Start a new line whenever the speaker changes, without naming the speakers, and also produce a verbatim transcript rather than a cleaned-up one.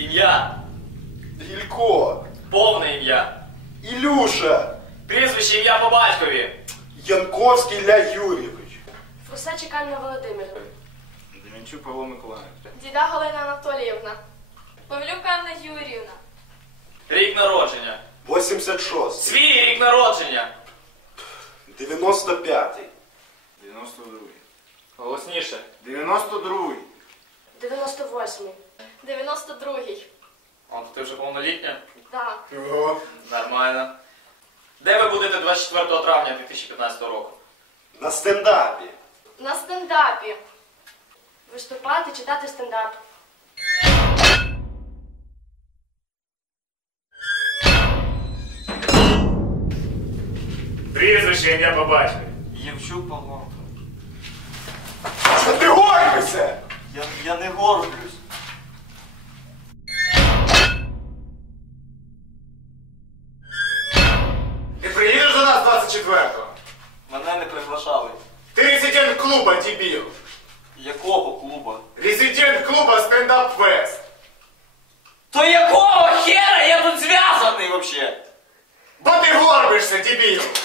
Ім'я.
Ілько.
Повне ім'я.
Ілюша.
Прізвище, ім'я по батькові.
Янковський Ілля Юрійович.
Фурсач Анна Володимирівна.
Демінчук Павло Миколаївич.
Діда Галина Анатоліївна. Павлюк Анна Юріївна.
Рік народження.
вісімдесят шостий.
Свій рік народження.
дев'яносто п'ятий.
дев'яносто другий. Голосніше.
дев'яносто другий.
дев'яносто восьмий. дев'яносто другий.
О, ти вже повнолітня?
Так.
Ого.
Нормально. Де ви будете двадцять четвертого травня дві тисячі п'ятнадцятого року?
На стендапі.
На стендапі. Виступати, читати стендап.
Прізвище, ім'я по батькові.
Євчук Павло.
Що ти горбишся?
Я, я не горблюсь.
Ти приїдеш до нас двадцять четвертого?
Мене не приглашали.
Ти резидент клуба, дебіл.
Якого клуба?
Резидент клуба стендап фест.
То якого хера я тут зв'язаний вообще?
Бо ти горбишся, дебіл.